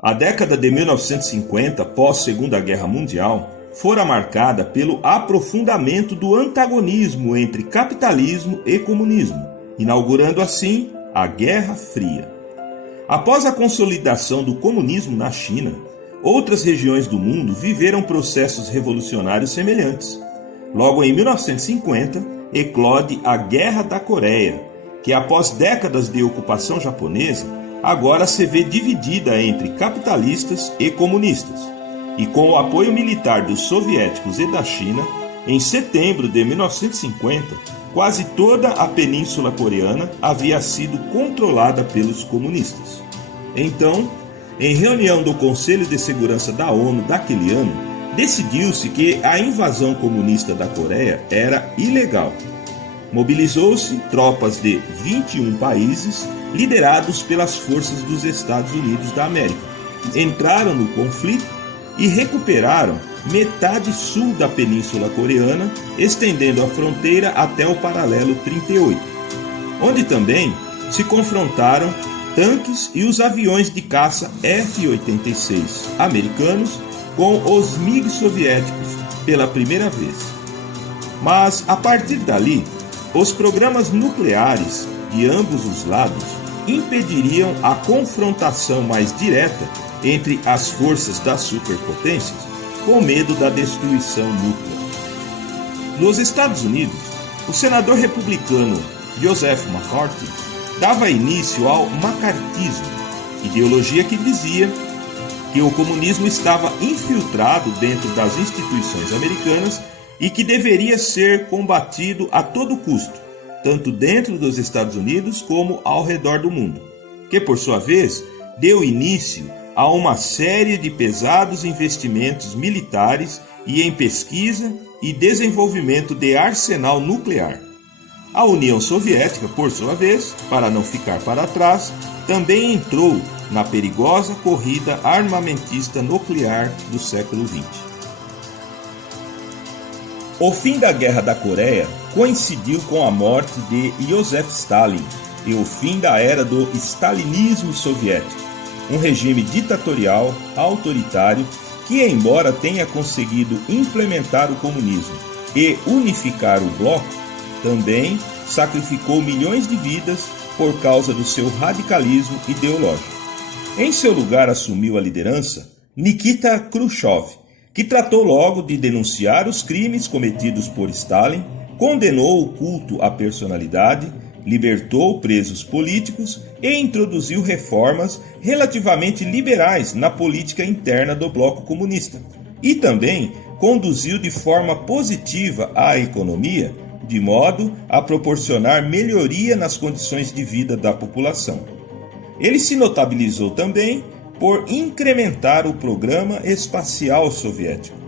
A década de 1950, pós-Segunda Guerra Mundial, fora marcada pelo aprofundamento do antagonismo entre capitalismo e comunismo, inaugurando assim a Guerra Fria. Após a consolidação do comunismo na China, outras regiões do mundo viveram processos revolucionários semelhantes. Logo em 1950, eclode a Guerra da Coreia, que após décadas de ocupação japonesa, agora se vê dividida entre capitalistas e comunistas. E com o apoio militar dos soviéticos e da China, em setembro de 1950, quase toda a Península Coreana havia sido controlada pelos comunistas. Então, em reunião do Conselho de Segurança da ONU daquele ano, decidiu-se que a invasão comunista da Coreia era ilegal. Mobilizou-se tropas de 21 países, liderados pelas forças dos Estados Unidos da América. Entraram no conflito e recuperaram metade sul da Península Coreana, estendendo a fronteira até o paralelo 38, onde também se confrontaram tanques e os aviões de caça F-86 americanos com os MiG soviéticos pela primeira vez. Mas, a partir dali, os programas nucleares de ambos os lados impediriam a confrontação mais direta entre as forças das superpotências, com medo da destruição mútua. Nos Estados Unidos, o senador republicano Joseph McCarthy dava início ao macartismo, ideologia que dizia que o comunismo estava infiltrado dentro das instituições americanas e que deveria ser combatido a todo custo, tanto dentro dos Estados Unidos como ao redor do mundo, que por sua vez deu início a uma série de pesados investimentos militares e em pesquisa e desenvolvimento de arsenal nuclear. A União Soviética, por sua vez, para não ficar para trás, também entrou na perigosa corrida armamentista nuclear do século XX. O fim da Guerra da Coreia coincidiu com a morte de Joseph Stalin e o fim da era do stalinismo soviético, um regime ditatorial, autoritário, que, embora tenha conseguido implementar o comunismo e unificar o bloco, também sacrificou milhões de vidas por causa do seu radicalismo ideológico. Em seu lugar assumiu a liderança Nikita Khrushchev, que tratou logo de denunciar os crimes cometidos por Stalin, condenou o culto à personalidade, libertou presos políticos e introduziu reformas relativamente liberais na política interna do bloco comunista. E também conduziu de forma positiva a economia, de modo a proporcionar melhoria nas condições de vida da população. Ele se notabilizou também por incrementar o programa espacial soviético.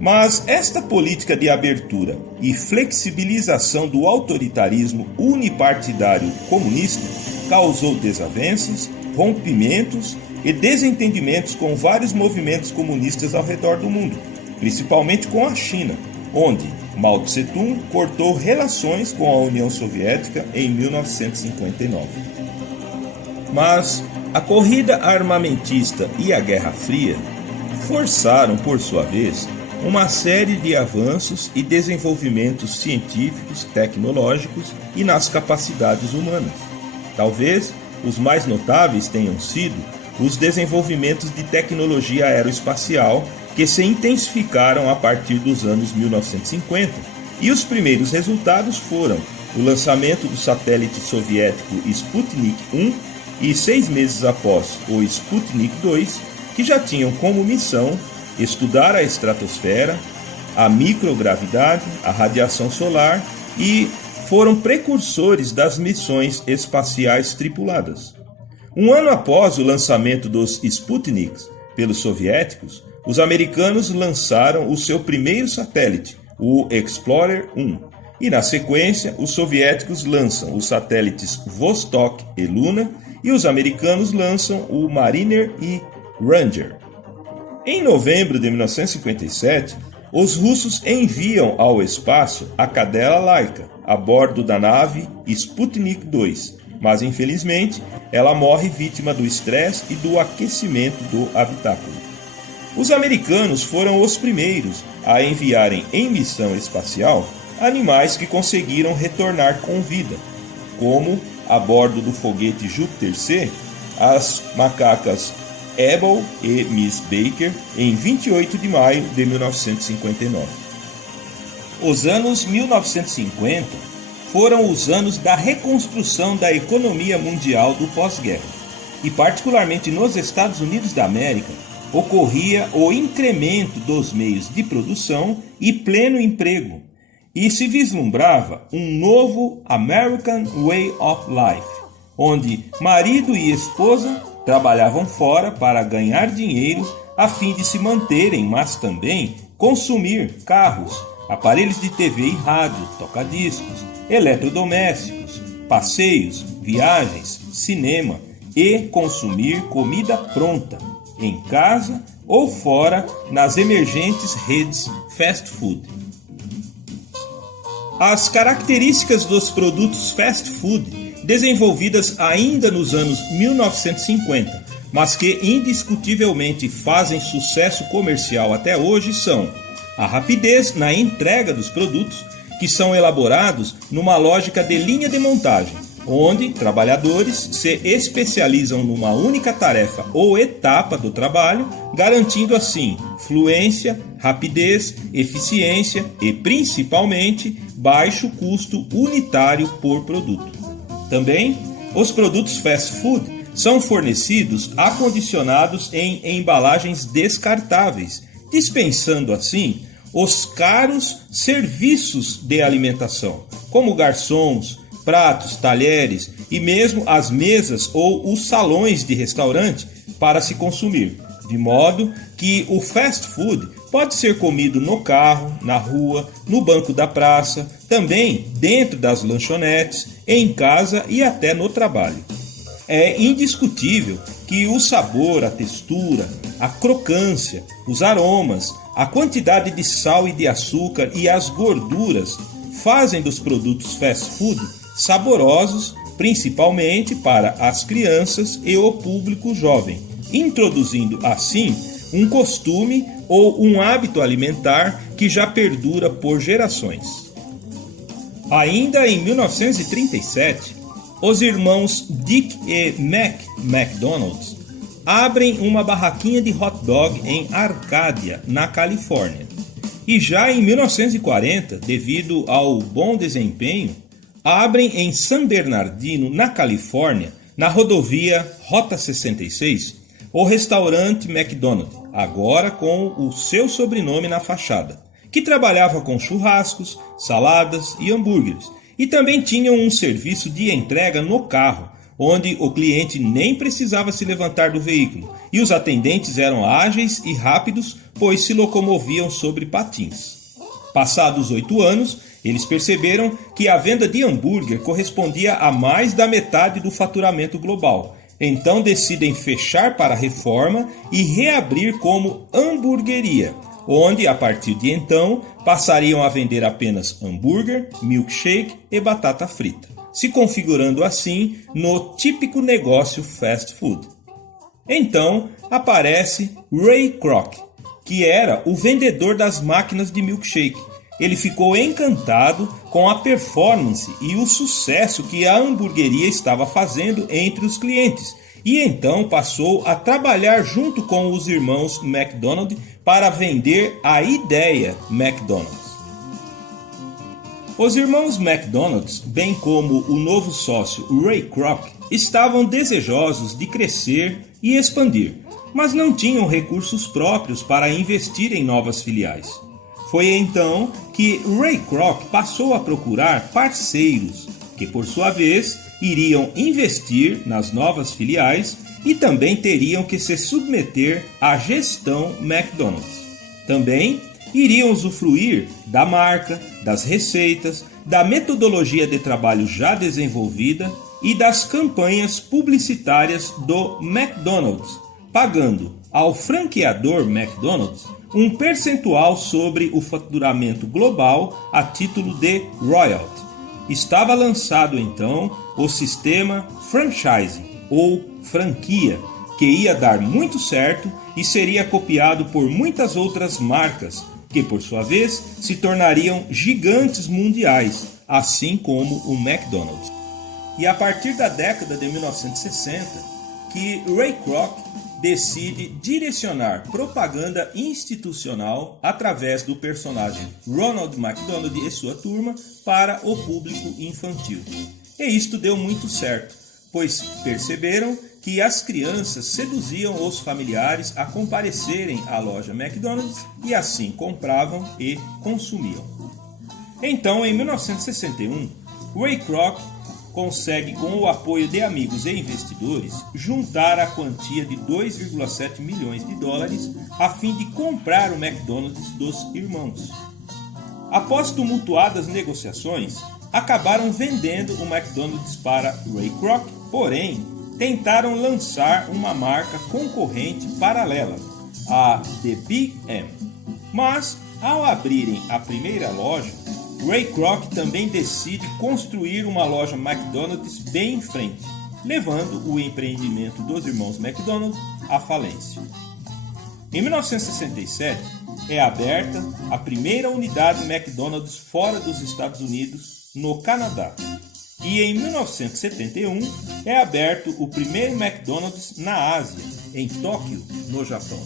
Mas esta política de abertura e flexibilização do autoritarismo unipartidário comunista causou desavenças, rompimentos e desentendimentos com vários movimentos comunistas ao redor do mundo, principalmente com a China, onde Mao Tse-tung cortou relações com a União Soviética em 1959. Mas a corrida armamentista e a Guerra Fria forçaram, por sua vez, uma série de avanços e desenvolvimentos científicos, tecnológicos e nas capacidades humanas. Talvez os mais notáveis tenham sido os desenvolvimentos de tecnologia aeroespacial que se intensificaram a partir dos anos 1950, e os primeiros resultados foram o lançamento do satélite soviético Sputnik 1 e 6 meses após o Sputnik 2, que já tinham como missão estudar a estratosfera, a microgravidade, a radiação solar e foram precursores das missões espaciais tripuladas. Um ano após o lançamento dos Sputniks pelos soviéticos, os americanos lançaram o seu primeiro satélite, o Explorer 1, e na sequência os soviéticos lançam os satélites Vostok e Luna e os americanos lançam o Mariner e Ranger. Em novembro de 1957, os russos enviam ao espaço a cadela Laika, a bordo da nave Sputnik 2, mas infelizmente ela morre vítima do estresse e do aquecimento do habitáculo. Os americanos foram os primeiros a enviarem em missão espacial animais que conseguiram retornar com vida, como, a bordo do foguete Júpiter C, as macacas Able e Miss Baker, em 28 de maio de 1959. Os anos 1950 foram os anos da reconstrução da economia mundial do pós-guerra, e particularmente nos Estados Unidos da América, ocorria o incremento dos meios de produção e pleno emprego, e se vislumbrava um novo American Way of Life, onde marido e esposa trabalhavam fora para ganhar dinheiro a fim de se manterem, mas também consumir carros, aparelhos de TV e rádio, toca-discos, eletrodomésticos, passeios, viagens, cinema e consumir comida pronta, em casa ou fora nas emergentes redes fast food. As características dos produtos fast food, desenvolvidas ainda nos anos 1950, mas que indiscutivelmente fazem sucesso comercial até hoje, são a rapidez na entrega dos produtos, que são elaborados numa lógica de linha de montagem, onde trabalhadores se especializam numa única tarefa ou etapa do trabalho, garantindo assim fluência, rapidez, eficiência e, principalmente, baixo custo unitário por produto. Também, os produtos fast food são fornecidos acondicionados em embalagens descartáveis, dispensando assim os caros serviços de alimentação, como garçons, pratos, talheres e mesmo as mesas ou os salões de restaurante para se consumir, de modo que o fast food pode ser comido no carro, na rua, no banco da praça, também dentro das lanchonetes, em casa e até no trabalho. É indiscutível que o sabor, a textura, a crocância, os aromas, a quantidade de sal e de açúcar e as gorduras fazem dos produtos fast food saborosos, principalmente para as crianças e o público jovem, introduzindo assim um costume ou um hábito alimentar que já perdura por gerações. Ainda em 1937, os irmãos Dick e Mac McDonald's abrem uma barraquinha de hot dog em Arcádia, na Califórnia. E já em 1940, devido ao bom desempenho, abrem em San Bernardino, na Califórnia, na rodovia Rota 66, o restaurante McDonald's, agora com o seu sobrenome na fachada, que trabalhava com churrascos, saladas e hambúrgueres, e também tinham um serviço de entrega no carro, onde o cliente nem precisava se levantar do veículo, e os atendentes eram ágeis e rápidos, pois se locomoviam sobre patins. Passados 8 anos, eles perceberam que a venda de hambúrguer correspondia a mais da metade do faturamento global. Então decidem fechar para a reforma e reabrir como hamburgueria, onde a partir de então passariam a vender apenas hambúrguer, milkshake e batata frita, se configurando assim no típico negócio fast food. Então aparece Ray Kroc, que era o vendedor das máquinas de milkshake. Ele ficou encantado com a performance e o sucesso que a hamburgueria estava fazendo entre os clientes, e então passou a trabalhar junto com os irmãos McDonald para vender a ideia McDonald's. Os irmãos McDonald, bem como o novo sócio Ray Kroc, estavam desejosos de crescer e expandir, mas não tinham recursos próprios para investir em novas filiais. Foi então que Ray Kroc passou a procurar parceiros, que por sua vez iriam investir nas novas filiais e também teriam que se submeter à gestão McDonald's. Também iriam usufruir da marca, das receitas, da metodologia de trabalho já desenvolvida e das campanhas publicitárias do McDonald's, pagando ao franqueador McDonald's um percentual sobre o faturamento global a título de royalty. Estava lançado então o sistema franchise ou franquia, que ia dar muito certo e seria copiado por muitas outras marcas, que por sua vez se tornariam gigantes mundiais, assim como o McDonald's. E a partir da década de 1960, que Ray Kroc decide direcionar propaganda institucional através do personagem Ronald McDonald e sua turma para o público infantil. E isto deu muito certo, pois perceberam que as crianças seduziam os familiares a comparecerem à loja McDonald's e assim compravam e consumiam. Então, em 1961, Ray Kroc consegue, com o apoio de amigos e investidores, juntar a quantia de 2,7 milhões de dólares a fim de comprar o McDonald's dos irmãos. Após tumultuadas negociações, acabaram vendendo o McDonald's para Ray Kroc, porém, tentaram lançar uma marca concorrente paralela, a The Big M. Mas, ao abrirem a primeira loja, Ray Kroc também decide construir uma loja McDonald's bem em frente, levando o empreendimento dos irmãos McDonald à falência. Em 1967, é aberta a primeira unidade McDonald's fora dos Estados Unidos, no Canadá. E em 1971, é aberto o primeiro McDonald's na Ásia, em Tóquio, no Japão.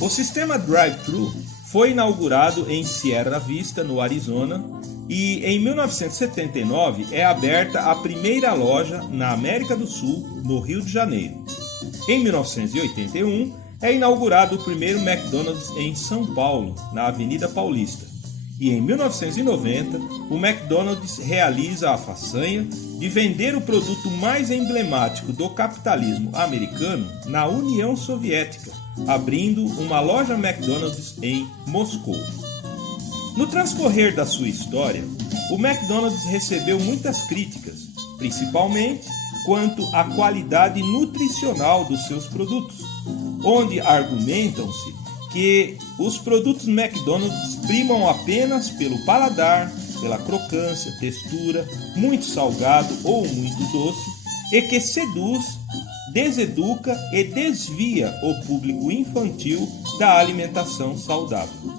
O sistema drive-thru foi inaugurado em Sierra Vista, no Arizona, e em 1979 é aberta a primeira loja na América do Sul, no Rio de Janeiro. Em 1981 é inaugurado o primeiro McDonald's em São Paulo, na Avenida Paulista. E em 1990, o McDonald's realiza a façanha de vender o produto mais emblemático do capitalismo americano na União Soviética, abrindo uma loja McDonald's em Moscou. No transcorrer da sua história, o McDonald's recebeu muitas críticas, principalmente quanto à qualidade nutricional dos seus produtos, onde argumentam-se que os produtos McDonald's primam apenas pelo paladar, pela crocância, textura, muito salgado ou muito doce, e que seduz, deseduca e desvia o público infantil da alimentação saudável.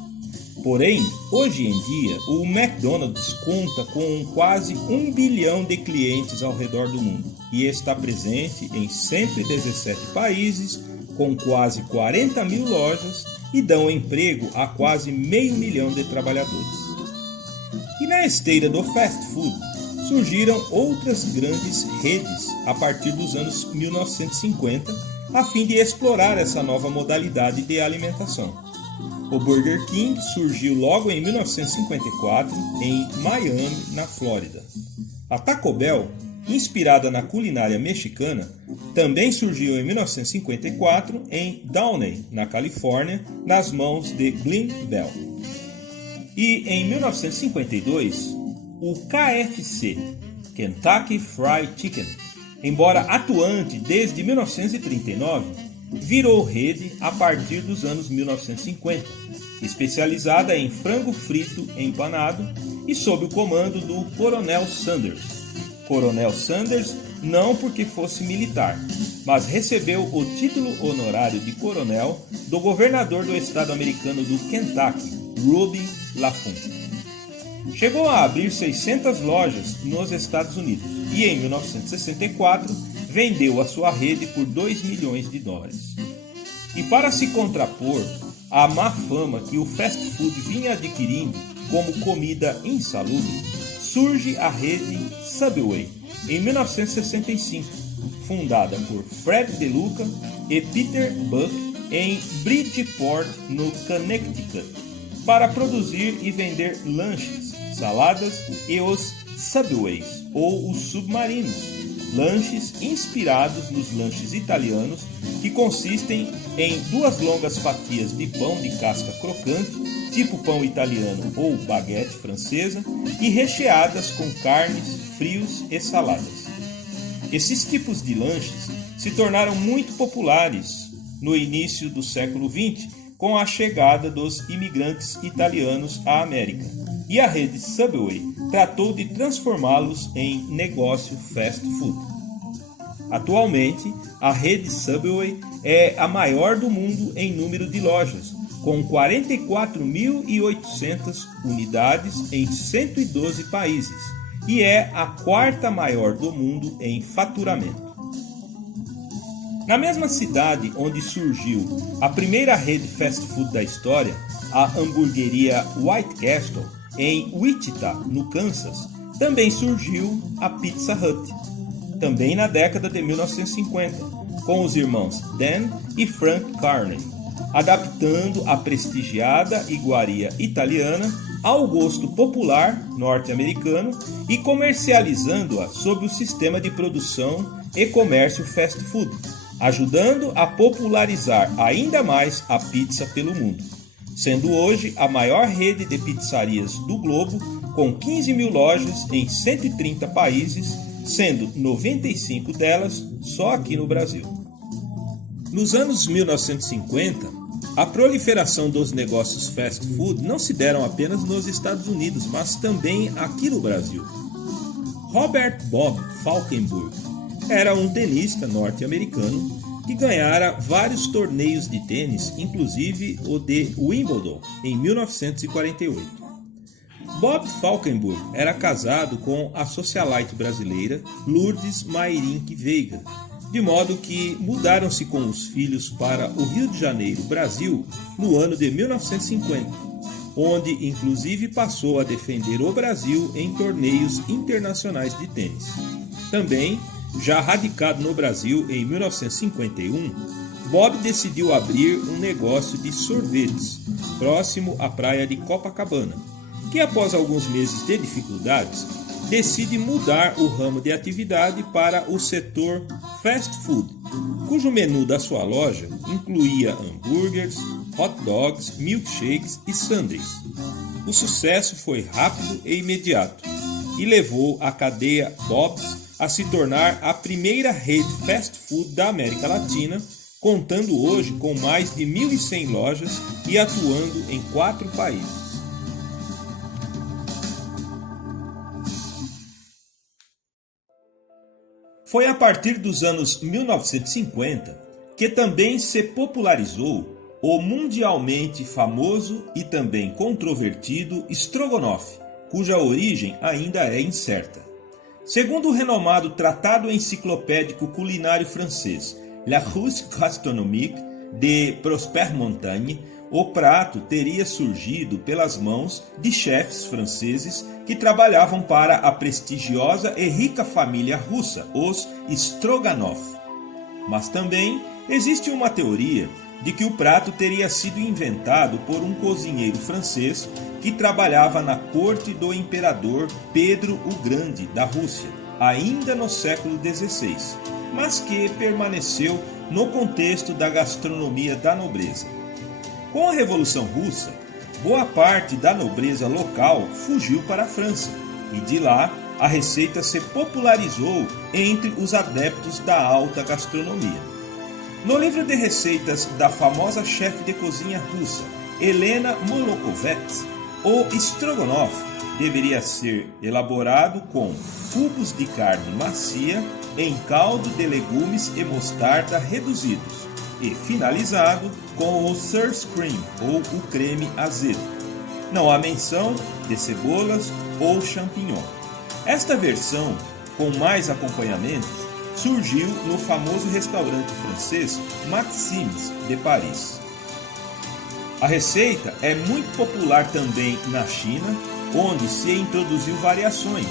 Porém, hoje em dia, o McDonald's conta com quase 1 bilhão de clientes ao redor do mundo e está presente em 117 países, com quase 40 mil lojas e dão emprego a quase 500 mil de trabalhadores. E na esteira do fast food, surgiram outras grandes redes a partir dos anos 1950, a fim de explorar essa nova modalidade de alimentação. O Burger King surgiu logo em 1954 em Miami, na Flórida. A Taco Bell, inspirada na culinária mexicana, também surgiu em 1954 em Downey, na Califórnia, nas mãos de Glenn Bell. E em 1952, o KFC, Kentucky Fried Chicken, embora atuante desde 1939, virou rede a partir dos anos 1950, especializada em frango frito empanado e sob o comando do Coronel Sanders. Coronel Sanders não porque fosse militar, mas recebeu o título honorário de coronel do governador do estado americano do Kentucky, Ruby LaFont. Chegou a abrir 600 lojas nos Estados Unidos e em 1964 vendeu a sua rede por 2 milhões de dólares. E para se contrapor à má fama que o fast food vinha adquirindo como comida insalubre, surge a rede Subway, em 1965, fundada por Fred DeLuca e Peter Buck em Bridgeport, no Connecticut, para produzir e vender lanches, saladas e os Subways, ou os submarinos, lanches inspirados nos lanches italianos, que consistem em 2 longas fatias de pão de casca crocante, tipo pão italiano ou baguete francesa, e recheadas com carnes, frios e saladas. Esses tipos de lanches se tornaram muito populares no início do século XX, com a chegada dos imigrantes italianos à América, e a rede Subway tratou de transformá-los em negócio fast food. Atualmente, a rede Subway é a maior do mundo em número de lojas, com 44.800 unidades em 112 países, e é a quarta maior do mundo em faturamento. Na mesma cidade onde surgiu a primeira rede fast food da história, a hamburgueria White Castle, em Wichita, no Kansas, também surgiu a Pizza Hut, também na década de 1950, com os irmãos Dan e Frank Carney, adaptando a prestigiada iguaria italiana ao gosto popular norte-americano e comercializando-a sob o sistema de produção e comércio fast food, ajudando a popularizar ainda mais a pizza pelo mundo, sendo hoje a maior rede de pizzarias do globo, com 15 mil lojas em 130 países, sendo 95 delas só aqui no Brasil. Nos anos 1950, a proliferação dos negócios fast food não se deram apenas nos Estados Unidos, mas também aqui no Brasil. Robert Bob Falkenburg era um tenista norte-americano que ganhara vários torneios de tênis, inclusive o de Wimbledon, em 1948. Bob Falkenburg era casado com a socialite brasileira Lourdes Mairink Veiga, de modo que mudaram-se com os filhos para o Rio de Janeiro, Brasil, no ano de 1950, onde inclusive passou a defender o Brasil em torneios internacionais de tênis. Também, já radicado no Brasil em 1951, Bob decidiu abrir um negócio de sorvetes próximo à praia de Copacabana, que após alguns meses de dificuldades, decide mudar o ramo de atividade para o setor fast food, cujo menu da sua loja incluía hambúrgueres, hot dogs, milkshakes e sundaes. O sucesso foi rápido e imediato e levou a cadeia Bob's a se tornar a primeira rede fast food da América Latina, contando hoje com mais de 1.100 lojas e atuando em 4 países. Foi a partir dos anos 1950 que também se popularizou o mundialmente famoso e também controvertido Strogonoff, cuja origem ainda é incerta. Segundo o renomado Tratado Enciclopédico Culinário francês La Russe Gastronomique de Prosper Montagne, o prato teria surgido pelas mãos de chefes franceses que trabalhavam para a prestigiosa e rica família russa, os Stroganov. Mas também existe uma teoria de que o prato teria sido inventado por um cozinheiro francês que trabalhava na corte do imperador Pedro o Grande da Rússia, ainda no século XVI, mas que permaneceu no contexto da gastronomia da nobreza. Com a Revolução Russa, boa parte da nobreza local fugiu para a França, e de lá a receita se popularizou entre os adeptos da alta gastronomia. No livro de receitas da famosa chefe de cozinha russa, Helena Molokovets, o Strogonoff deveria ser elaborado com cubos de carne macia em caldo de legumes e mostarda reduzidos e finalizado com o sour cream, ou o creme azedo. Não há menção de cebolas ou champignon. Esta versão, com mais acompanhamentos, surgiu no famoso restaurante francês Maxims de Paris. A receita é muito popular também na China, onde se introduziu variações,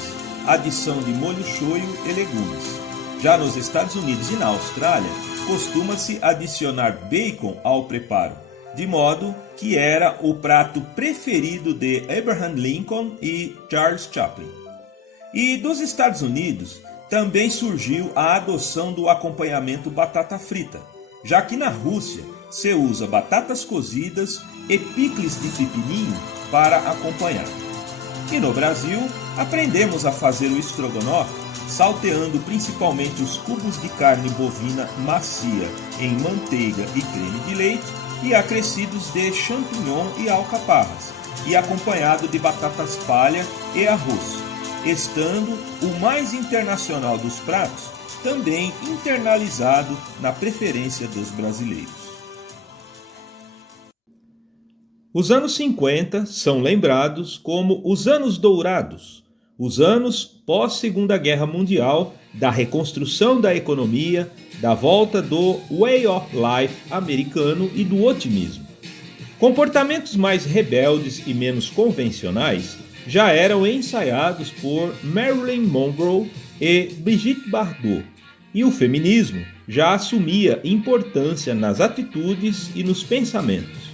adição de molho shoyu e legumes. Já nos Estados Unidos e na Austrália, costuma-se adicionar bacon ao preparo, de modo que era o prato preferido de Abraham Lincoln e Charles Chaplin. E dos Estados Unidos também surgiu a adoção do acompanhamento batata frita, já que na Rússia se usa batatas cozidas e picles de pepininho para acompanhar. E no Brasil, aprendemos a fazer o estrogonofe salteando principalmente os cubos de carne bovina macia em manteiga e creme de leite e acrescidos de champignon e alcaparras, e acompanhado de batatas palha e arroz, estando o mais internacional dos pratos também internalizado na preferência dos brasileiros. Os anos 50 são lembrados como os anos dourados, os anos pós-Segunda Guerra Mundial, da reconstrução da economia, da volta do way of life americano e do otimismo. Comportamentos mais rebeldes e menos convencionais já eram ensaiados por Marilyn Monroe e Brigitte Bardot, e o feminismo já assumia importância nas atitudes e nos pensamentos.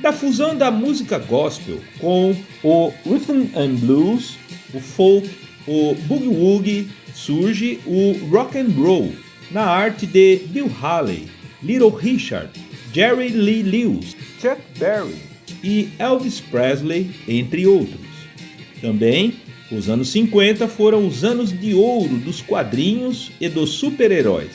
Da fusão da música gospel com o rhythm and blues, o folk, o boogie-woogie, surge o rock and roll na arte de Bill Haley, Little Richard, Jerry Lee Lewis, Chuck Berry e Elvis Presley, entre outros. Também, os anos 50 foram os anos de ouro dos quadrinhos e dos super-heróis.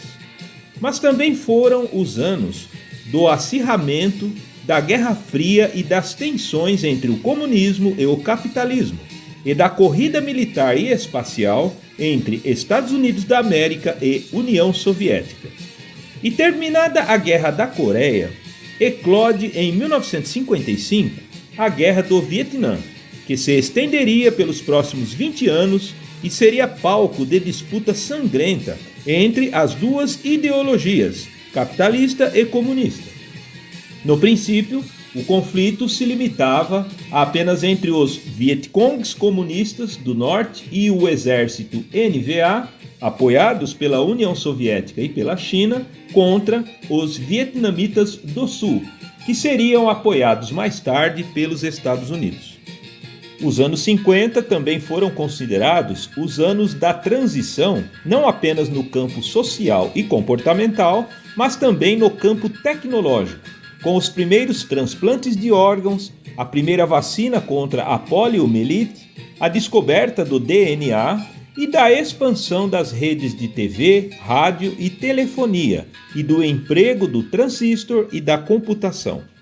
Mas também foram os anos do acirramento da Guerra Fria e das tensões entre o comunismo e o capitalismo, e da corrida militar e espacial entre Estados Unidos da América e União Soviética. E terminada a Guerra da Coreia, eclode em 1955 a Guerra do Vietnã, que se estenderia pelos próximos 20 anos e seria palco de disputa sangrenta entre as duas ideologias, capitalista e comunista. No princípio, o conflito se limitava apenas entre os Vietcongs comunistas do norte e o exército NVA, apoiados pela União Soviética e pela China, contra os vietnamitas do sul, que seriam apoiados mais tarde pelos Estados Unidos. Os anos 50 também foram considerados os anos da transição, não apenas no campo social e comportamental, mas também no campo tecnológico, com os primeiros transplantes de órgãos, a primeira vacina contra a poliomielite, a descoberta do DNA e da expansão das redes de TV, rádio e telefonia, e do emprego do transistor e da computação.